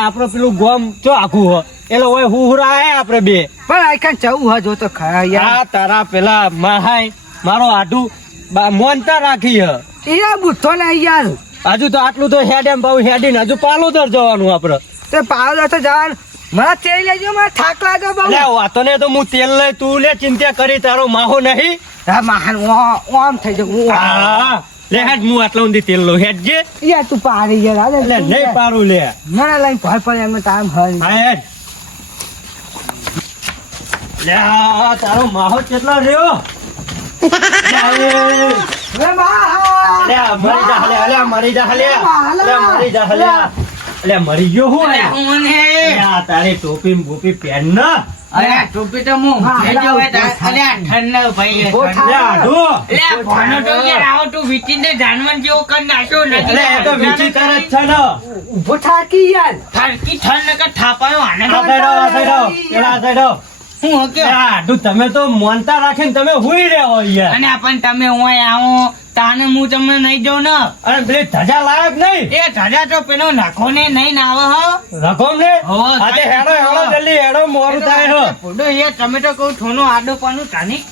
આપડે ગોમ આખું હો એટલે ઓય આયા આપડે બે પણ આઈ કાન જવું હજો તો ખરા તારા પેલા મહાય મારો આઢું મોનતા રાખી હ આ બુથો ને યાર હજુ તો આટલું તો હેડી હેડીને હજુ પાલોદર જવાનું આપડે તે પાવડો તો જવાનું. મને તેલ લેજો મને થાક લાગે બહુ. અલ્યા વાતો ને તો હું તેલ લઈ તું લે ચિંતા કરી તારો માહો નહીં. હા માહન ઓમ થઈ જવું હા લે હેડ હું આટલા ઊંધી તેલ લઉં હેડ જે. યાર તું પાડી યાર આ એટલે નહીં પારું લે. મને લઈને ભય પડે એમને ટાઈમ હોય હા હેડ. લે તારો માહો કેટલો રહ્યો? લે, મરી જા અલ્યા મરી જા અલ્યા મરી જા હલે અલ્યા મરી ગયો હું આ તારી ટોપી બોપી પહેર ના અરે ટોપી તો હું હવે તાર- અરે ભાઈ ઠંડા. અલ્યા આઢો. અરે ભણો તો યાર આવો તું વિચિત્ર જાનવર જેવો કરી નાખ્યો નથી. અલ્યા એ તો વિચિત્ર જ છે ને. ઊભો થાકી યાર? થાકી ઠંડ કે થાપાયો આને આ સાઈડો આ સાઈડો. આ સાઈડો. હું હકે? અલ્યા તમે તો મોનતા રાખીને તમે હુઈ રહ્યો યાર અને પણ તમે ઓય આવો તાને હું તમને નહીં દઉં ને. અરે પેલી ધજા લાયક નહીં. એ ધજા તો પેલો નાખો ને નહીં ના આવે હો રકમ ને આજે હેડો હેડો જલ્દી હેડો મોરું થાય હો. ફોડો એ તમે તો કહું થોનો આડો પાનું તાની.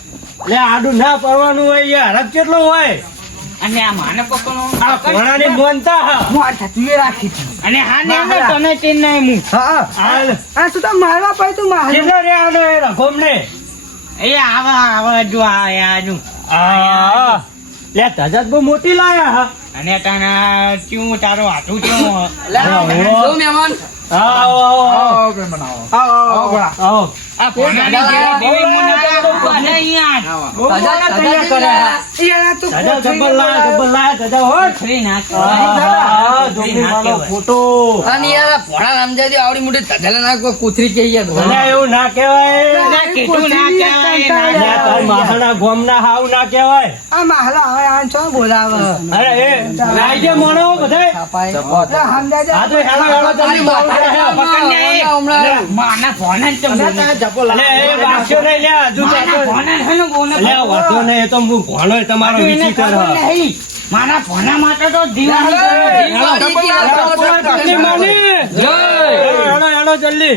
લે આડું ના પડવાનું હોય યાર હરક કેટલું હોય? અને આ માને પકડો આ કોણાની મોનતા હા. હું આ થતું રાખી છું. અને હા ને એમને તને ચીન નહીં હું હા. આ તું તો મારવા પડે તું માર? કેટલો રે આનો એ રકમ એ આવા આવા જો આયા આજુ આ લે ધજા બહુ મોટી લાયા હા. અને તને ચું તારો હાથું ચું આવો આવો આવો. આવો આ પોતાની દેવી મુના બને અહીંયા. બહુ તૈયાર કર્યા. યાર તું ધજા જબ્બર લાયા જબ્બર લાયા ધજા હોટ ફરી નાખ. આ જોગી મારો ફોટો. અને યાર આ રામજાજી આવડી મોટી ધજાલા નાખો યાર. અલ્યા એવું ના કહેવાય. કીધું ના કહેવાય, ના અલ્યા તાર માથાના હાવ ના કહેવાય. આ માહલા હવે આ છો બોલાવે. અરે એ રાઈજે મોણો બધાય? આ તો હેલો હેલો જલ્દી પકડને એ. હમણાં. માના ભોને જ ચમ બોલે. અલે એ બાક્યો નહીં લે હજુ તો માના ને બોને અલે વાતો નહીં એ તો હું ભણો તમારો વિચિત્ર નહીં. મારા ભોના માટે તો દીવાની. પકડી જલ્દી.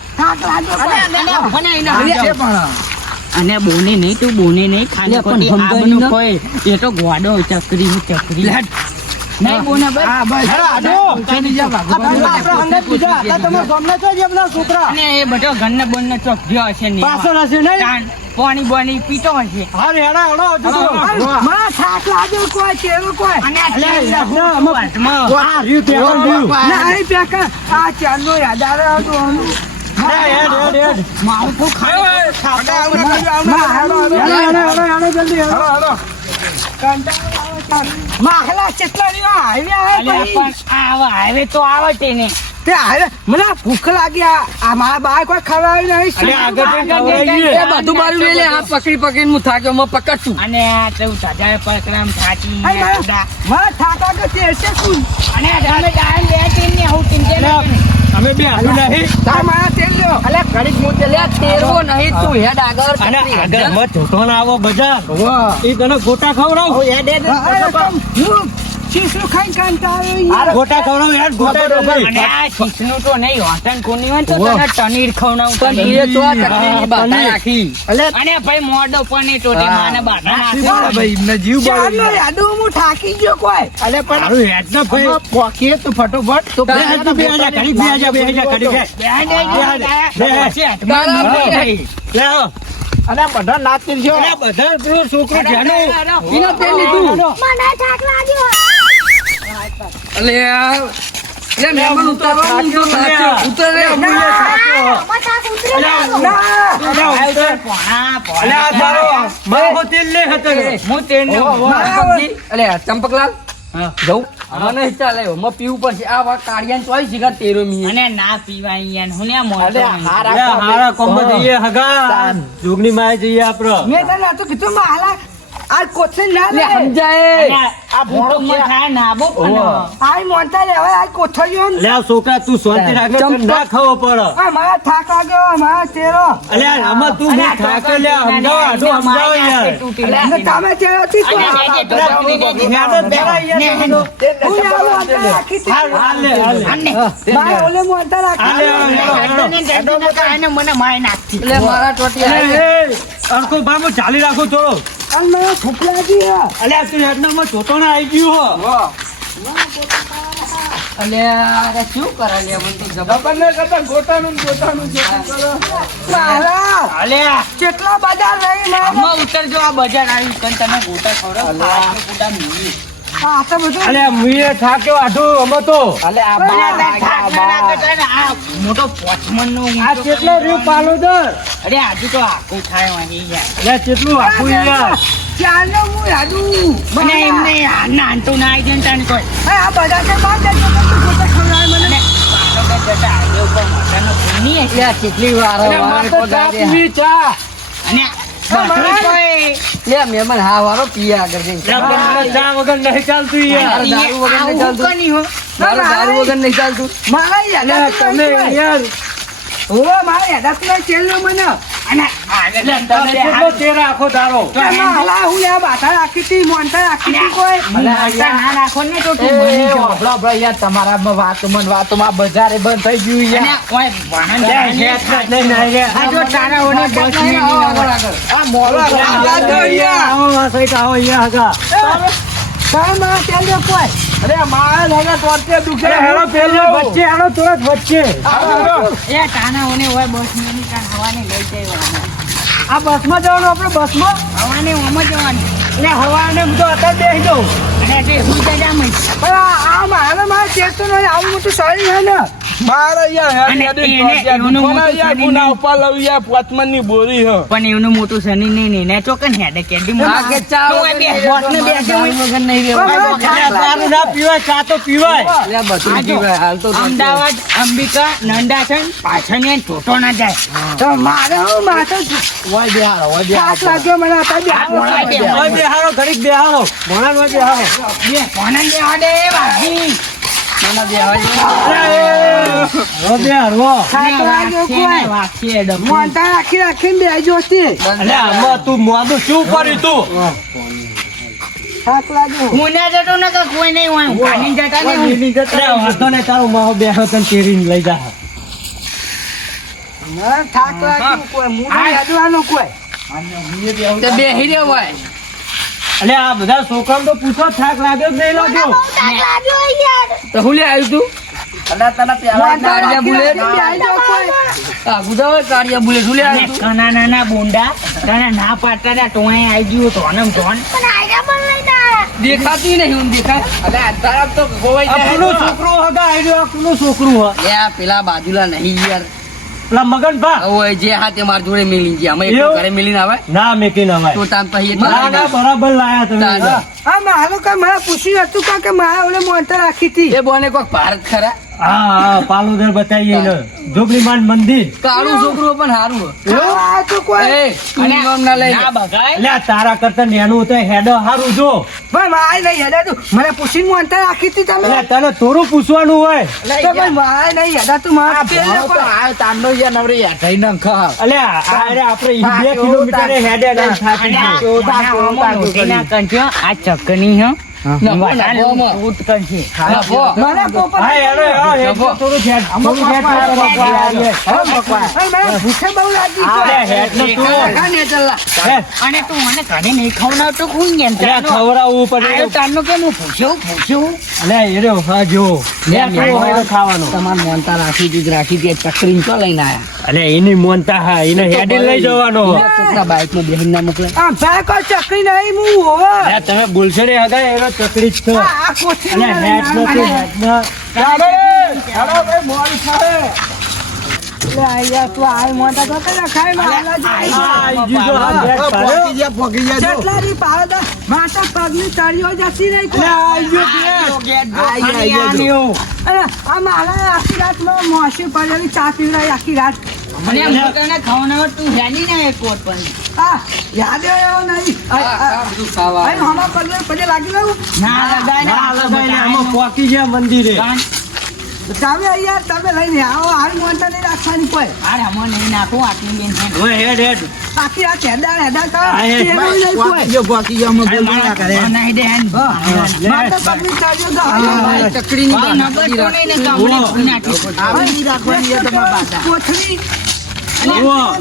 અને બોને નહીં તું બોને નહીં ખાલી ખોટી આબનું કોઈ એ તો ગોડો ચકરી ચકરી. નહીં બોને બસ હા બસ હેલો, આડો. આ તમે બીજા હતા, તમે ગોમના છો જ એમના છોકરા. અને એ બધો ઘરને બોનને ચોખ્યો હશે નહીં. પાછળ હશે નહીં? પાણી બોની પીતો હશે. હા રે, હેડો હેડો તો. મને થાક લાગ્યો કોઈ ચેરો કોઈ. અને આ તે રહ્યું. ના આ ચારનો યાદ આવે મારું મને ભૂખ લાગી મારા બા કોઈ ખવડાવી નહીં આગળ ખવડાવીએ. બધું મારું લે આ પકડી પકડીને હું થાક્યો હું પકડશું અને આ તો સજાએ પરક્રમ થાકી અહીં કે મને તે શું અને તમે ડાયન બે ટીમ ને હું ટીમ અમે બે હાલું નહીં તાર મારા તેલ લ્યો. અલે ઘડીક હું તે લે તેરવો નહીં તું હેડ આગળ અને આગળ મત જોતો ના આવો બજાર. એ તને ગોટા ખવડાવ? અરે તમ હું ખાઈ કાંતા યાર. ગોટા ખવડાવ યાર ગોટા ખવડાવ. અને આ શીશનું તો નહીં હોટન કોની હોય તો તને ટનીર ખવડાવ પણ એ તો આ ચકલીની બાધા રાખી. અને ભાઈ મોઢો પનીર ટોટી માને બાધા નાખ્યો. ભાઈ ઇમને જીવ ચાલો યાદુ હું થાકી ગયો કોઈ. તારું હેડ ના ભાઈ. પોકીએ તો ફટોફટ. તો બે હાથ તો બે હાજા, ઘડી બે હાજા, બે હાજા, ઘડી બે. બે જાય, બે. ભાઈ. લે અને બધા નાચ કરશો બધા પેલું છોકરું ધ્યાનું. એનો પેલી તું મને થાક લે ચંપકલાલ હા. જવું મને ચાલે. મો પીવું પડશે આ વાત કાઢિયાને ચોઈ શિકાર તેરો મી અને ના પીવા અહીંયા. હું ને મોઢો હારા હારા જઈએ હગા. જોગની માં જઈએ આપડે. મેં તને તો કીધું માલા આ કોથળી ના લે લે સમજાય. આ ભોળો માં થાય નાબો પણ આ મોનતા હવે આ કોથળીઓ લે છોકરા તું શાંતિ રાખ ને ના ખાવો પડે. આ મારા થાક લાગ્યો મારા તેરો અલે આમાં તું હું આ લે સમજાવ આડો સમજાવો યાર. અને તમે તેરો થી બે ને જે યાદ જ યાર ને, હું રાખી હતી. હાલ, હાલ લે, લે. મારે ઓલે મોનતા રાખી હાલે, ના ને મને માય નાખતી. એટલે મારા ટોટી અંકુ બા, ચાલી રાખું તો લાગી હે. અલ્યા તું હેડનામાં ના આવી ગયું હો. અલે શું કરે લે મને તો જબર મારા. અલ્યા, કેટલા બજાર રહી મારા ઉતરજો આ બજાર આવ્યું કન તમે ગોટા ખવડાવો, ખાટલું ગોટા. આ તો બધું અલ્યા થાક્યો આઢો અમે તો. અલે આ અલ્યા, બા તને આ મોટો પોચમન નો આ કેટલો કરી પાલો દર? અરે આજુ તો આખું થાય વાંહી યાર. અલ્યા કેટલું આખું યાર? ચાલો હું યાદુ મને એમને આ નાનતું ના આવી જન ને તને કોઈ. આ બધા કે બાદ જતો તો ખવડાવે મને. કેટલી વાર અને લે મહેમાન હા વારો પીયા આગળ મને ચા વગર નહીં ચાલતું યાર. દારૂ વગર નહીં ચાલતું. મારું દારૂ વગર નહીં ચાલતું. મારા અલ્યા, તમે યાર. ઓ મારા યાદા તું ચેલો મને. અને ને ના ને હોભળો, યાર, તમારા વાતમાં ને વાતોમાં બજારે બંધ થઈ ગયું અને ના ના મોડો અલ્યા, આ વાત તો યાર. આવો આ સાઈડ આવો અહીંયા હગા તારા મારા કોઈ? અરે મારા લગા ટોટિયા દુખે. અરે પેલો વચ્ચે હેડો તુરંત વચ્ચે. એ તાના ઓને ઓય બસ નહીં તાન હવાને લઈ જાય વાહન. આ બસમાં જવાનું આપણે બસમાં? હવાને ઓમ જવાની. એટલે હવાને હું તો અત્યારે બેસી જાઉં. અને તે હું તો જામ પણ આ મારે મારે ચેતો નહીં આવું મોટું શરીર છે ને. મારે યાર મોટું યાર ગુના ઉપર લઉં યાર પોચમનની બોરી હ. પણ એનું મોટું શનિ નહીં નહીં. ને ચોકન હેડે કેડી આ કે ચા તો એ બે બે વગર નહીં રહેવાય. અલ્યા, ના પીવાય ચા તો પીવાય. અલ્યા, બધું પીવાય, હાલ તો અમદાવાદ અંબિકા નંદાસન પાછળ ને ચોટો ના જાય. તો મારે હું માથે ઓય બેહાડો, ઓય બેહાડો. મને. ઓય બેહારો ઘડીક બેહારો મોણા નો બેહારો બે કોના બે વાગી લઈ જા. થાક લાગ્યો કોઈ? મૂળ કોઈ? તે બેહી રહેવાય. અલે આ બધા છોકરાને તો પૂછો થાક લાગ્યો કે નહીં લાગ્યો? તો હું લે આવ્યું તું? દેખાતું નહીં હું દેખાય. છોકરું પેલા બાજુલા નહીં યાર. પેલા મગન ભા. જે જે હાથે માર જોડે મિલી ગયા અમે એકલો ઘરે ઘરે મિલીને આવે. ના મેકી તો નવાય તાન પછી ના ના બરાબર લાયા તમે. હા આ મારો કઈ મને પૂછ્યું હતું કાં કે મારા ઓલે મોનતા રાખી હતી. એ બોને કોક ભારત ખરા? હા હા પાલોદર બતાવીએ ને જોગણી મંદિર. કાળું છોકરું પણ સારું આ તો કોઈ એ તું અને નામ ના લઈ ના બગાય. એટલે તારા કરતા નેનું તો હેડો સારું જો. ભાઈ મારે નહીં હેડા તું. મને પૂછીને અંતર રાખી હતી તમે તને થોડું પૂછવાનું હોય. તો ભાઈ મારે નહીં હેડા તું મારા પેલે તો આ તાંડો યાર નવરે હેઠાઈ ના ખા અલે અરે આપણે ઈ બે કિલોમીટર હેડે મોઢીના કંઠ્યો, આ ચકની હ. ખવડાવવું પડે. આયો કેમ પૂછ્યું પૂછ્યું અલે, એ જો. લે, કેવું ખાવાનું. તમારે મોનતા રાખી દીધ રાખી દે ચકરી તો લઈને આયા? અલે, એની મોનતા હા, એને હેડી લઈ જવાનો. છોકરા બાઇકમાં બેહીને ના મોકલે આ ભાઈ કોઈ ચકરી નહીં હું હોવે. તમે બોલશો રે હગા એનો ચકડી જ છો કોઠી અલે, હેડનો તું, હેડનો. લે, આયા તું આય મોટા તો કઈ રખાય માલા જાય. આ, ઈ જીજો, આ હેડ પાડ્યો. જેટલાની પાડો માતા પગની તળીઓ જતી નહીં કોઈ. અરે, આ માલા આખી રાતમાં મોસી પડેલી ચા પીવડાવી આખી રાત. મને મોટાને ખવડાવો તું હેડી ના એક કોટ પણ. હા યાદ આવ્યો નહીં. બધું ખાવા હમણાં પગે લાગી રહ્યું ના લગાય ના, લગાઈને આમાં પોકી ગયા મંદિરે. તમે અહીંયા તમે લઈને આવો હાલ મોટા નહીં રાખવાની કોઈ. અરે અમો નહીં નાખો આટલી બેન છે હવે હેડ હેડ. આખી રાત હેડા હેડા કરો હા, એ તેનું નહીં કોઈ. નહીં દે હેન માતા પગની ચાલ્યો તો હા, હવે ચકરી ની તો નહીં ને ગામડે નાખી? કોથળી. હા,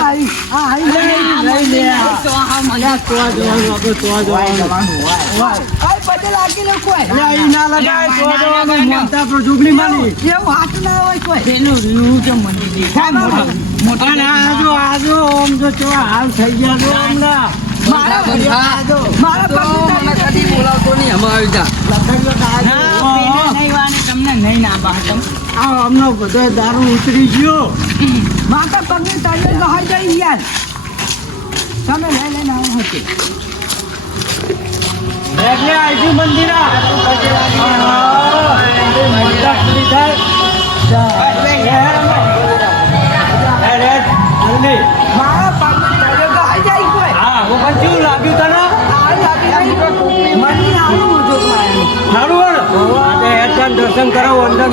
આવી. હા, આવી. લઈ લે આ. તો પગે લાગી લે કોઈ. અલે, અહીં ના લગાય, તો આ જવાનું. મોનતા જુગલી માની. એવું હાથ ના હોય કોઈ. પેલું રહ્યું છે મંદિર દેખાય મોટું અને આ જો, આ જો, આમ હાલ થઈ ગયા જો હમણાં. મારા મારા તો મને કદી બોલાવતો નહીં હમણાં આવી જા. ના પેલા નહીં વાની તમને નહીં ના બાતમ આ અમનો બધો દારૂ ઉતરી ગયો. માતા પગની તળિયે ગહાઈ ગઈ યાર તમે લઈ લઈને આવો હતી એટલે આજી મંદિરા દર્શન કરાવો અંદર.